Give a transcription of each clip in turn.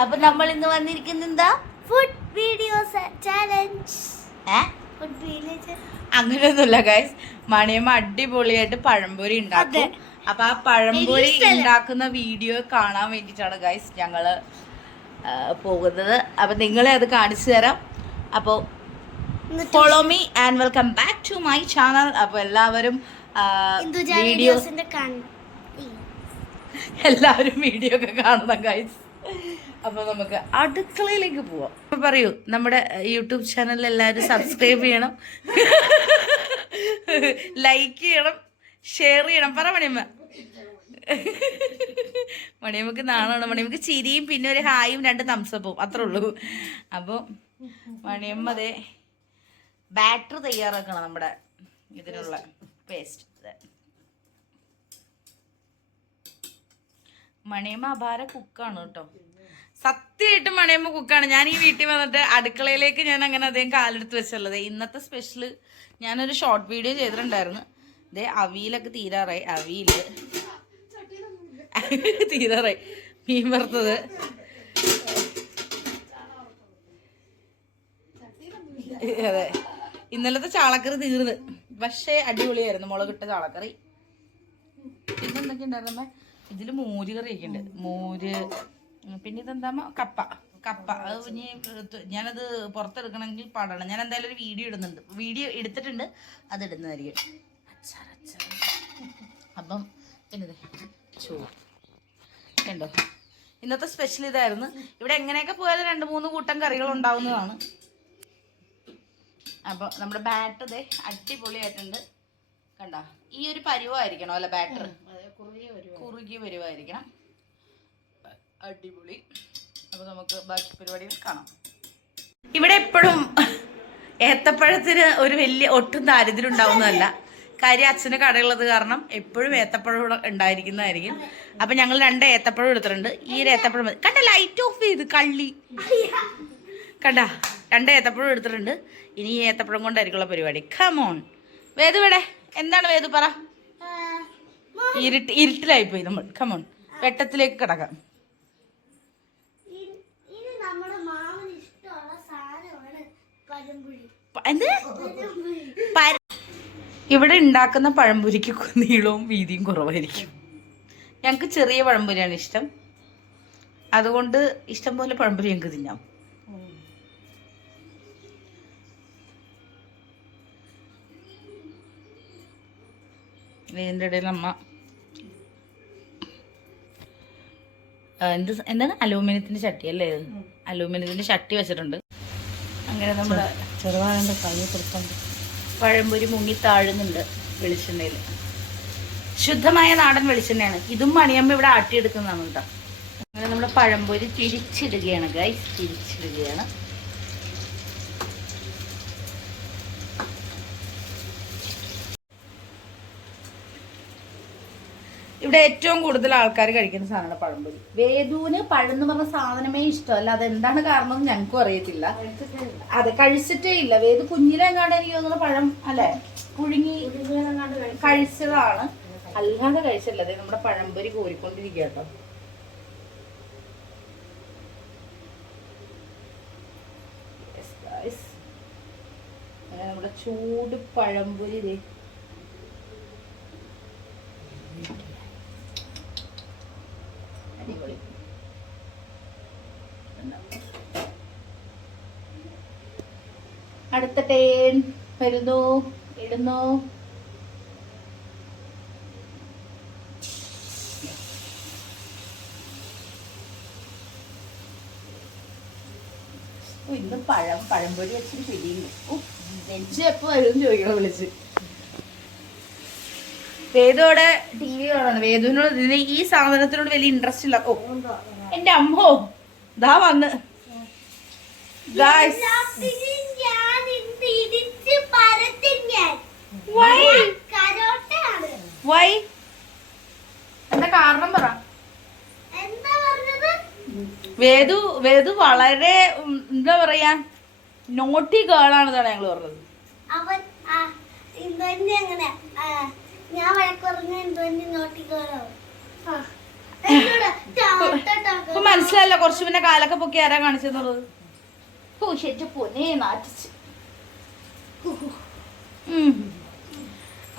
അപ്പൊ നമ്മൾ ഇന്ന് വന്നിരിക്കുന്ന എന്താ ഫുഡ് വീഡിയോസ് ചാലഞ്ച്. അങ്ങനെയൊന്നുമില്ല ഗൈസ്. മണിയമ്മ അടിപൊളിയായിട്ട് പഴംപൊരി ഉണ്ടാക്കും. അപ്പൊ ആ പഴംപൊരി ഉണ്ടാക്കുന്ന വീഡിയോ കാണാൻ വേണ്ടിയിട്ടാണ് ഗൈസ് ഞങ്ങള് പോകുന്നത്. അപ്പൊ നിങ്ങളെ അത് കാണിച്ചു തരാം. അപ്പോൾ follow me and welcome back to my channel. അപ്പൊ എല്ലാവരും വീഡിയോ ഒക്കെ കാണണം ഗൈസ്. അപ്പൊ നമുക്ക് അടുക്കളയിലേക്ക് പോവാം. അപ്പൊ പറയൂ, നമ്മുടെ യൂട്യൂബ് ചാനൽ എല്ലാവരും സബ്സ്ക്രൈബ് ചെയ്യണം, ലൈക്ക് ചെയ്യണം, ഷെയർ ചെയ്യണം. പറ മണിയമ്മ. മണിയമ്മക്ക് നാണമാണ്. മണിയമ്മക്ക് ചിരിയും പിന്നെ ഒരു ഹായും 2 തംസപ്പും അത്രേ ഉള്ളൂ. അപ്പോൾ മണിയമ്മ അതേ ബാറ്റർ തയ്യാറാക്കണം നമ്മുടെ ഇതിനുള്ള പേസ്റ്റ്. മണിയമ്മ അപാര കുക്കാണ് കേട്ടോ. സത്യമായിട്ടും മണിയമ്മ കുക്കാണ്. ഞാൻ ഈ വീട്ടിൽ വന്നിട്ട് അടുക്കളയിലേക്ക് ഞാൻ അങ്ങനെ അധികം കാലെടുത്ത് വെച്ചുള്ളത്. ഇന്നത്തെ സ്പെഷ്യൽ ഞാനൊരു ഷോർട്ട് വീഡിയോ ചെയ്തിട്ടുണ്ടായിരുന്നു. ഇതേ അവിയലൊക്കെ തീരാറായി. അവിയല് തീരാറായി. മീൻ വറുത്തത്, അതെ ഇന്നലത്തെ ചാളക്കറി തീർന്ന്. പക്ഷേ അടിപൊളിയായിരുന്നു മുളകിട്ട ചാളക്കറി. പിന്നെ എന്തൊക്കെ ഉണ്ടായിരുന്നമ്മ? ഇതില് മോര് കറിയൊക്കെ ഉണ്ട്. മോര്, പിന്നെ ഇതെന്താ കപ്പ. അത് ഞാനത് പുറത്തെടുക്കണമെങ്കിൽ പാടാണ്. ഞാൻ എന്തായാലും ഒരു വീഡിയോ എടുത്തിട്ടുണ്ട്, അത് ഇടുന്നതായിരിക്കും. അപ്പം പിന്നെ ചോറ് കണ്ടോ. ഇന്നത്തെ സ്പെഷ്യൽ ഇതായിരുന്നു. ഇവിടെ എങ്ങനെയൊക്കെ പോയാലും 2-3 കൂട്ടം കറികൾ ഉണ്ടാവുന്നതാണ്. അപ്പൊ നമ്മുടെ ബാറ്റർ ദേ അടിപൊളിയായിട്ടുണ്ട്. കണ്ടോ, ഈ ഒരു പരുവായിരിക്കണം അല്ലെ ബാറ്റർ, കുറുകിയ പരുവായിരിക്കണം. അടിപൊളി. അപ്പൊ നമുക്ക് ബാക്കി പരിപാടികൾ കാണാം. ഇവിടെ എപ്പോഴും ഏത്തപ്പഴത്തിന് ഒരു വലിയ ഒട്ടും ദാരിദ്ര്യം ഉണ്ടാവുന്നതല്ല. കാര്യം അച്ഛന് കടയുള്ളത് കാരണം എപ്പോഴും ഏത്തപ്പഴം ഉണ്ടായിരിക്കുന്നതായിരിക്കും. അപ്പൊ ഞങ്ങൾ 2 ഏത്തപ്പഴം എടുത്തിട്ടുണ്ട്. ഈ ഒരു ഏത്തപ്പഴം കണ്ട, ലൈറ്റ് ഓഫ് ചെയ്ത് കള്ളി കണ്ട. 2 ഏത്തപ്പഴം എടുത്തിട്ടുണ്ട്. ഇനി ഈ ഏത്തപ്പഴം കൊണ്ടായിരിക്കുള്ള പരിപാടി. കമോൺ വേദു. ഇവിടെ എന്താണ് വേദു പറ? ഇരുട്ടിലായിപ്പോയി നമ്മൾ. കമോൺ, വെട്ടത്തിലേക്ക് കിടക്കാം. ഇവിടെ ഉണ്ടാക്കുന്ന പഴംപൊരിക്ക് നീളവും വീതിയും കുറവായിരിക്കും. ഞങ്ങൾക്ക് ചെറിയ പഴംപൊരിയാണ് ഇഷ്ടം. അതുകൊണ്ട് ഇഷ്ടം പോലെ പഴംപൊരി ഞങ്ങൾക്ക് തിന്നാം. ഇതിൻ്റെ ഇടയിൽ അമ്മ എന്താണ് അലൂമിനിയത്തിൻ്റെ ചട്ടി അല്ലേ? അലൂമിനിയത്തിൻ്റെ ചട്ടി വെച്ചിട്ടുണ്ട്. അങ്ങനെ നമ്മുടെ ചെറുവാഴൻ്റെ കൈ കൊടുത്തുണ്ട്. പഴംപൊരി മുങ്ങി താഴുന്നുണ്ട് വെളിച്ചെണ്ണയിൽ. ശുദ്ധമായ നാടൻ വെളിച്ചെണ്ണയാണ്. ഇതും മണിയമ്മ ഇവിടെ ആട്ടിയെടുക്കുന്നതാണ് കേട്ടോ. അങ്ങനെ നമ്മുടെ പഴംപൊരി തിരിച്ചിടുകയാണ് ഗൈസ്, തിരിച്ചിടുകയാണ്. ഇവിടെ ഏറ്റവും കൂടുതൽ ആൾക്കാർ കഴിക്കുന്ന സാധനമാണ് പഴംപൊരി. വേദുവിന് പഴം എന്ന് പറഞ്ഞ സാധനമേ ഇഷ്ടമല്ല. അതെന്താണ് കാരണം എന്ന് ഞങ്ങൾക്കും അറിയത്തില്ല. അത് കഴിച്ചിട്ടേ ഇല്ല. വേദു കുഞ്ഞിലെങ്ങാണ്ട് എനിക്ക് തോന്നുന്ന പഴം അല്ലെ പുഴുങ്ങി കഴിച്ചതാണ്, അല്ലാതെ കഴിച്ചില്ല. അതെ നമ്മുടെ പഴംപൊരി കോരിക്കൊണ്ടിരിക്കുക കേട്ടോ. അങ്ങനെ നമ്മുടെ ചൂട് പഴംപൊരി ഇതേ അടിപൊളി. അടുത്ത ടേൺ വരുന്നു, ഇടുന്നു. ഇന്ന് പഴംപൊരി വെച്ചിട്ട് ശരിയില്ല. നെഞ്ച് എപ്പോ വരും ചോദിക്കണം വിളിച്ച്. വേദുവിടെ TV കാണാണ്. വേദുവിനോട് ഇതിന് ഈ സാധനത്തിനോട് വലിയ ഇൻട്രസ്റ്റ് ഇല്ല. ഓ എന്റെ അമ്മോ, ദാ വന്ന് വൈ എന്താ കാരണം പറ. വേദു വളരെ എന്താ പറയാ നോട്ടി ഗേളാണെന്നാണ് ഞങ്ങള് പറഞ്ഞത്. മനസ്സിലല്ല കുറച്ച് പിന്നെ കാലൊക്കെ പൊക്കി ആരാ കാണിച്ചെന്നുള്ളത്.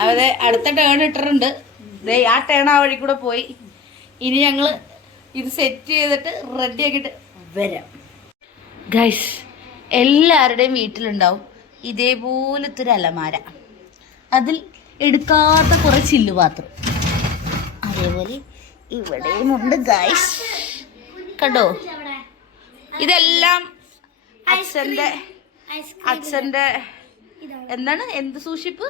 അവരെ അടുത്ത ടേൺ ഇട്ടിട്ടുണ്ട്. ആ ടേൺ ആ വഴി കൂടെ പോയി. ഇനി ഞങ്ങള് ഇത് സെറ്റ് ചെയ്തിട്ട് റെഡി ആക്കിയിട്ട് വരാം. ഗൈസ്, എല്ലാവരുടെയും വീട്ടിലുണ്ടാവും ഇതേപോലത്തെ ഒരു അലമാര. അതിൽ എടുക്കാത്ത കുറെ ചില്ലു പാത്രം. അതേപോലെ ഇവിടെയും ഉണ്ട് ഗൈസ്. കണ്ടോ? ഇതെല്ലാം അച്ഛന്റെ എന്താണ്, എന്ത് സൂക്ഷിപ്പ്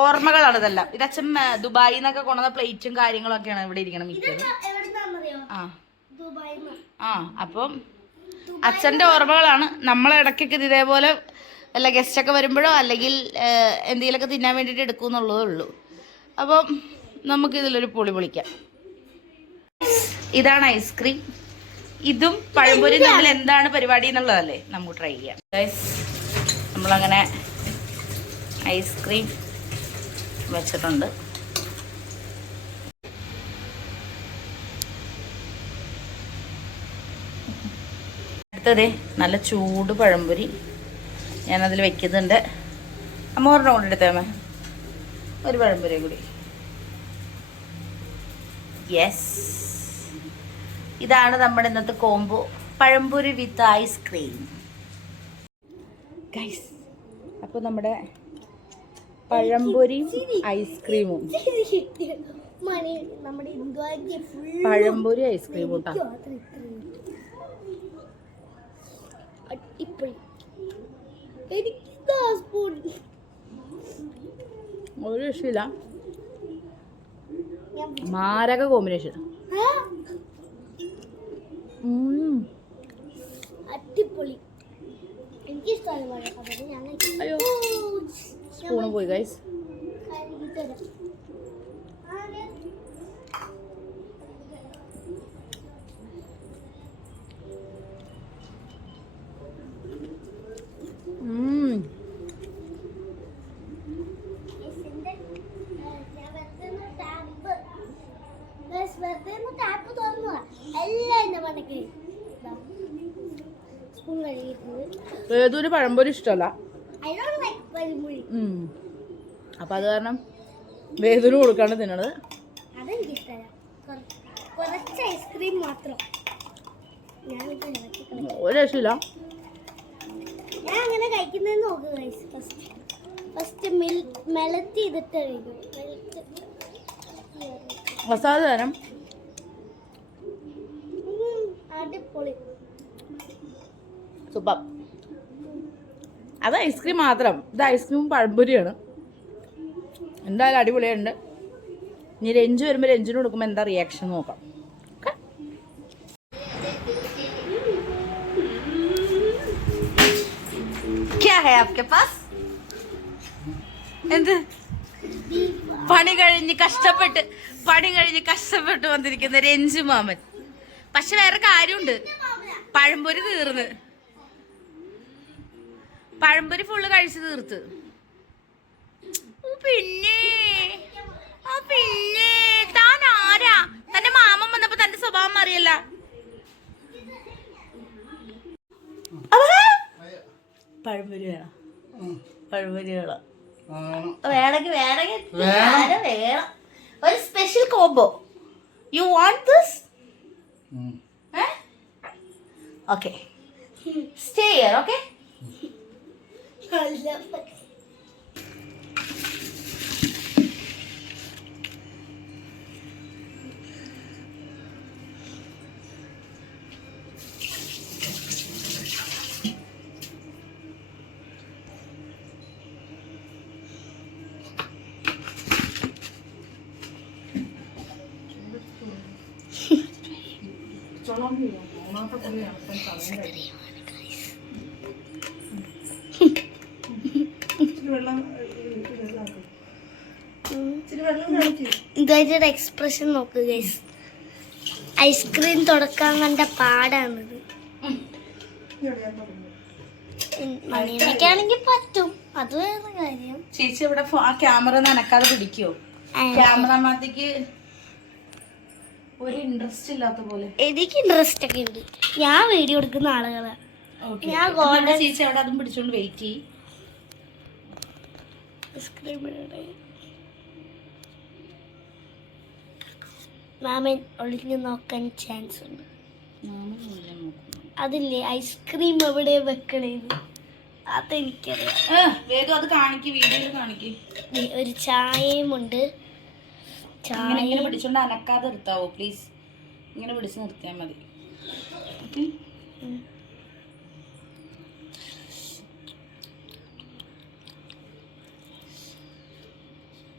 ഓർമ്മകളാണ് ഇതെല്ലാം. ഇത് അച്ഛൻ ദുബായിൽ നിന്നൊക്കെ കൊണ്ടുവന്ന പ്ലേറ്റും കാര്യങ്ങളൊക്കെയാണ് ഇവിടെ ഇരിക്കണം മിക്കത്. അപ്പം അച്ഛന്റെ ഓർമ്മകളാണ്. നമ്മളെ ഇടയ്ക്കൊക്കെ ഇത് ഇതേപോലെ വല്ല ഗസ്റ്റൊക്കെ വരുമ്പോഴോ അല്ലെങ്കിൽ എന്തെങ്കിലുമൊക്കെ തിന്നാൻ വേണ്ടിയിട്ട് എടുക്കുമെന്നുള്ളതേ ഉള്ളൂ. അപ്പം നമുക്കിതിലൊരു പൊളി പൊളിക്കാം. ഇതാണ് ഐസ്ക്രീം. ഇതും പഴംപൊരി നമ്മൾ എന്താണ് പരിപാടി എന്നുള്ളതല്ലേ, നമുക്ക് ട്രൈ ചെയ്യാം. നമ്മളങ്ങനെ ഐസ്ക്രീം വെച്ചിട്ടുണ്ട്. അടുത്തതേ നല്ല ചൂട് പഴംപൊരി ഞാനതിൽ വെക്കുന്നുണ്ട്. അമ്മ ഒരെണ്ണം കൊണ്ട് എടുത്തേമേ, ഒരു പഴംപൊരിയും കൂടി. യെസ്, ഇതാണ് നമ്മുടെ ഇന്നത്തെ combo, pazhampori with ice cream. Guys, അപ്പോൾ നമ്മുടെ പഴംപൊരിയും ഐസ്ക്രീമും, പഴംപൊരി ഐസ്ക്രീമും കേട്ടോ. ഒരു രക്ഷയില്ല, മാരക കോമ്പിനേഷൻ. അടിപൊളി. അയ്യോ, സ്പൂണ് പോയി ഗൈസ്. ഏതൊരു പഴംപൊരി ഇഷ്ടമല്ല, അപ്പൊ അത് കാരണം വേദന കൊടുക്കാണ്ട് തിന്നണത്. ഒരു രക്ഷയില്ല. ഞാൻ അങ്ങനെ കഴിക്കുന്നതെന്ന് നോക്കുക. ഫസ്റ്റ് മെൽറ്റ് ചെയ്തിട്ട് കഴിക്കും. മസാല തരം അടിപൊളി, സൂപ്പർ. അത് ഐസ്ക്രീം മാത്രം, ഇത് ഐസ്ക്രീമും പഴംപൊരിയാണ്. എന്തായാലും അടിപൊളിയുണ്ട്. ഇനി രഞ്ജു വരുമ്പോൾ രഞ്ജിന് കൊടുക്കുമ്പോൾ എന്താ റിയാക്ഷൻ നോക്കാം. എന്ത് പണി കഴിഞ്ഞ് കഷ്ടപ്പെട്ട് വന്നിരിക്കുന്ന രഞ്ജു മാമൻ. പക്ഷെ വേറെ കാര്യമുണ്ട്, പഴംപൊരി തീർന്ന്, പഴംപൊരി ഫുള്ള് കഴിച്ച് തീർത്ത്. പിന്നെ താൻ ആരാ? തന്റെ മാമൻ വന്നപ്പോ തന്റെ സ്വഭാവം മാറിയല്ല. പഴംപൊരി വേണം, പഴംപൊരി വേണം, വേണം. ഒരു special combo. You want this? Okay, stay here. Okay, ഗൈസിന്റെ എക്സ്പ്രഷൻ നോക്ക് ഗൈസ്. ഐസ്ക്രീം തുടക്കാൻ കണ്ട പാടാണിത്. മണിയൊക്കെയാണെങ്കിൽ പറ്റും, അത് വേറെ കാര്യം. ചേച്ചി ഇവിടെ ആ ക്യാമറ നനക്കാതെ പിടിക്കോ? ക്യാമറമാത്തേക്ക് ഒരു ഇൻട്രസ്റ്റ് ഇല്ലാത്ത പോലെ. എനിക്ക് ഇൻട്രസ്റ്റ് ഒക്കെ ഉണ്ട്. ഞാൻ വീഡിയോ എടുക്കുന്ന ആളുകളാണ്. ഞാൻ ചേച്ചി അവിടെ അതും പിടിച്ചോണ്ട് വെയിറ്റ് ചെയ്യും. മാമൻ ഒളിഞ്ഞു നോക്കാൻ ചാൻസ് ഉണ്ട്. അതില്ലേ ഐസ്ക്രീം എവിടെ വെക്കണേന്ന് അതെനിക്കറിയാം. വേഗം അത് കാണിക്ക്, വീഡിയോയിൽ കാണിക്ക്. ഒരു ചായയും ഉണ്ട്. ഇങ്ങനെ പിടിച്ചോണ്ട് അനക്കാതെ നിർത്താവോ പ്ലീസ്? ഇങ്ങനെ പിടിച്ച് നിർത്തിയാൽ മതി.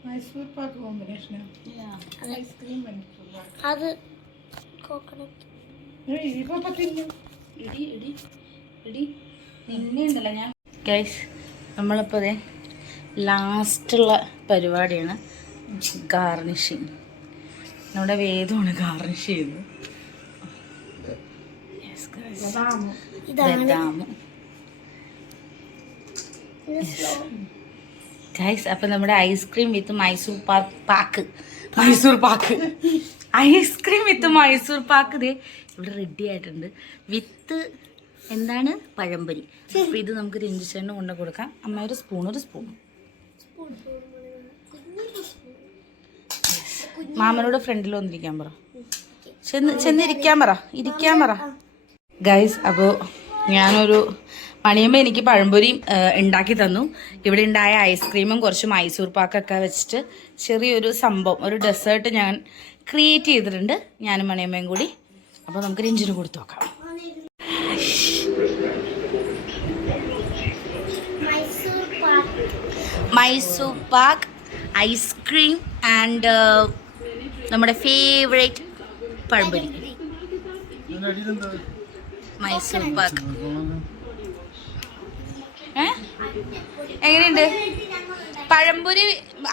മൈസൂർ പാക്ക് കോമ്പിനേഷൻ. അത് കോക്കനട്ട്. നിന്നെയുണ്ടല്ലോ ഞാൻ. ഗൈസ്, നമ്മളിപ്പോൾ അതെ ലാസ്റ്റുള്ള പരിപാടിയാണ് ഗാർണിഷിങ്. നമ്മുടെ വേദമാണ് ഗാർണിഷ് ചെയ്യുന്നത്. ഗൈസ്, അപ്പം നമ്മുടെ ice cream with Mysore pak ice cream with Mysore pak ദേ ഇവിടെ റെഡി ആയിട്ടുണ്ട്. വിത്ത് എന്താണ് പഴംപൊരി. അപ്പം ഇത് നമുക്ക് രഞ്ജിച്ചേട്ടന് കൊണ്ട് കൊടുക്കാം. അമ്മ ഒരു സ്പൂൺ മാമനോട് ഫ്രണ്ടിൽ വന്നിരിക്കാൻ പറ. ചെന്നിരിക്കാൻ പറ. ഗൈസ്, അപ്പോൾ ഞാനൊരു മണിയമ്മ എനിക്ക് പഴംപൊരിയും ഉണ്ടാക്കി തന്നു. ഇവിടെ ഉണ്ടായ ഐസ്ക്രീമും കുറച്ച് മൈസൂർ പാക്കൊക്കെ വെച്ചിട്ട് ചെറിയൊരു സംഭവം, ഒരു ഡെസേർട്ട് ഞാൻ ക്രിയേറ്റ് ചെയ്തിട്ടുണ്ട്, ഞാനും മണിയമ്മയും കൂടി. അപ്പോൾ നമുക്ക് രഞ്ജിന് കൊടുത്തു നോക്കാം. മൈസൂർ പാക്ക് ഐസ്ക്രീം ആൻഡ് നമ്മുടെ ഫേവറേറ്റ് പഴംപൊരി. മൈസൂർ പാക്ക് എങ്ങനെയുണ്ട്? പഴംപൊരി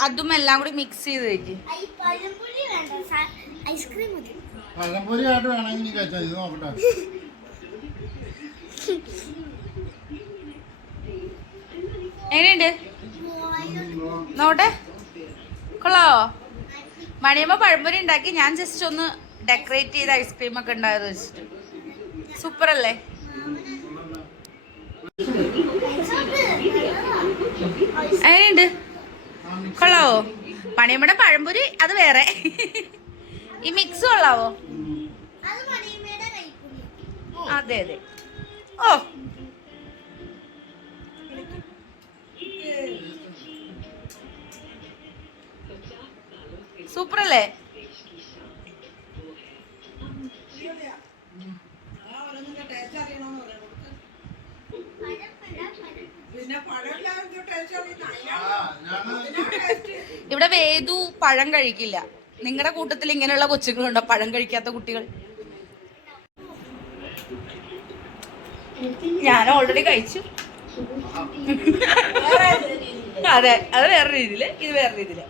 അതും എല്ലാം കൂടി മിക്സ് ചെയ്ത് വെക്കും. എങ്ങനെയുണ്ട് നോട്ടെ? കൊള്ളാവോ? മണിയമ്മ പഴംപൊരി ഉണ്ടാക്കി, ഞാൻ ജസ്റ്റ് ഒന്ന് ഡെക്കറേറ്റ് ചെയ്ത് ഐസ്ക്രീം ഒക്കെ ഉണ്ടായത് വെച്ചിട്ട്. സൂപ്പർ അല്ലേ? എങ്ങനെയുണ്ട്? കൊള്ളാവോ? മണിയമ്മയുടെ പഴംപൊരി അത് വേറെ, ഈ മിക്സ് കൊള്ളാവോ? അതെ. ഓ, സൂപ്പർ അല്ലേ? ഇവിടെ വേദു പഴം കഴിക്കില്ല. നിങ്ങളുടെ കൂട്ടത്തിൽ ഇങ്ങനെയുള്ള കൊച്ചുങ്ങളുണ്ടോ പഴം കഴിക്കാത്ത കുട്ടികൾ? ഞാൻ ഓൾറെഡി കഴിച്ചു. അതെ, അത് വേറെ രീതിയില്, ഇത് വേറെ രീതിയില്.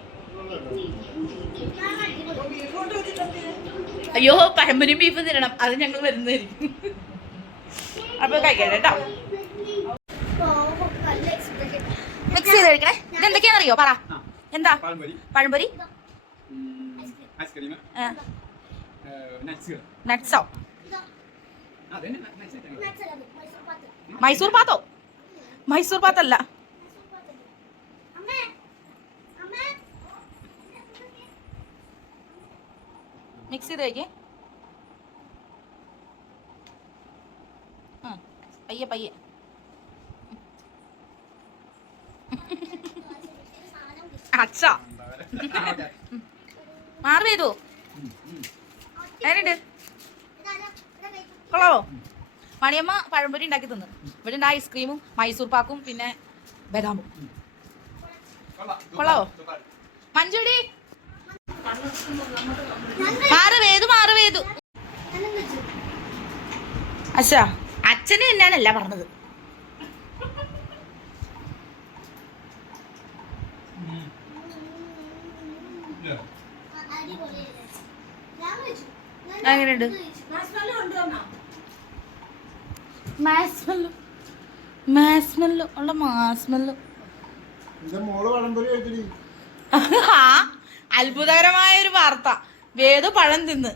അയ്യോ, പഴംപൊരിയും ബീഫ് തിന്നണം, അത് ഞങ്ങൾ വരുന്നതായിരിക്കും. അപ്പൊ കഴിക്കാം കേട്ടോ. മിക്സ് ചെയ്ത് കഴിക്കണേ. ഇതെന്തൊക്കെയാണെന്നറിയോ? പറ. എന്താ? പഴംപൊരി, നട്ട്സോ, മൈസൂർ പാത്തല്ല. മിക്സ് ചെയ്ത് കഴിക്കേ. പയ്യെ അച്ഛാ മാറി ചെയ്തു. എങ്ങനെയുണ്ട്? കൊള്ളാവോ? മണിയമ്മ പഴംപൊരി ഉണ്ടാക്കി തന്നു. ഇവിടെ ഉണ്ട് ഐസ്ക്രീമും മൈസൂർ പാക്കും പിന്നെ ബദാമും. കൊള്ളാവോ? മഞ്ജുടി മാറ് വേദു. അച്ഛാ, അച്ഛന് തന്നെയാണല്ല പറഞ്ഞത്. എങ്ങനെയുണ്ട്? മാസ്മെല്ലോ ഉള്ള മാസ്മെല്ലോ. അത്ഭുതകരമായ ഒരു വാർത്ത. വേദു പഴം തിന്ന്.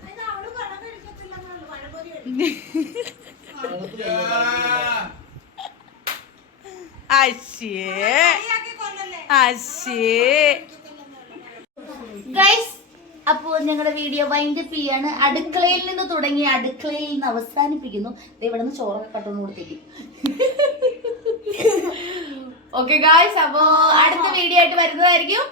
ഗൈസ്, അപ്പോൾ ഞങ്ങളുടെ വീഡിയോ വൈൻഡപ്പ് ചെയ്യാണ്. അടുക്കളയിൽ നിന്ന് തുടങ്ങി അടുക്കളയിൽ നിന്ന് അവസാനിപ്പിക്കുന്നു. ഇവിടെ നിന്ന് ചോറൊക്കെ കട്ടുകൊണ്ട് കൊടുത്തേക്കും. ഓക്കെ ഗൈസ്, അപ്പോ അടുത്ത വീഡിയോ ആയിട്ട് വരുന്നതായിരിക്കും.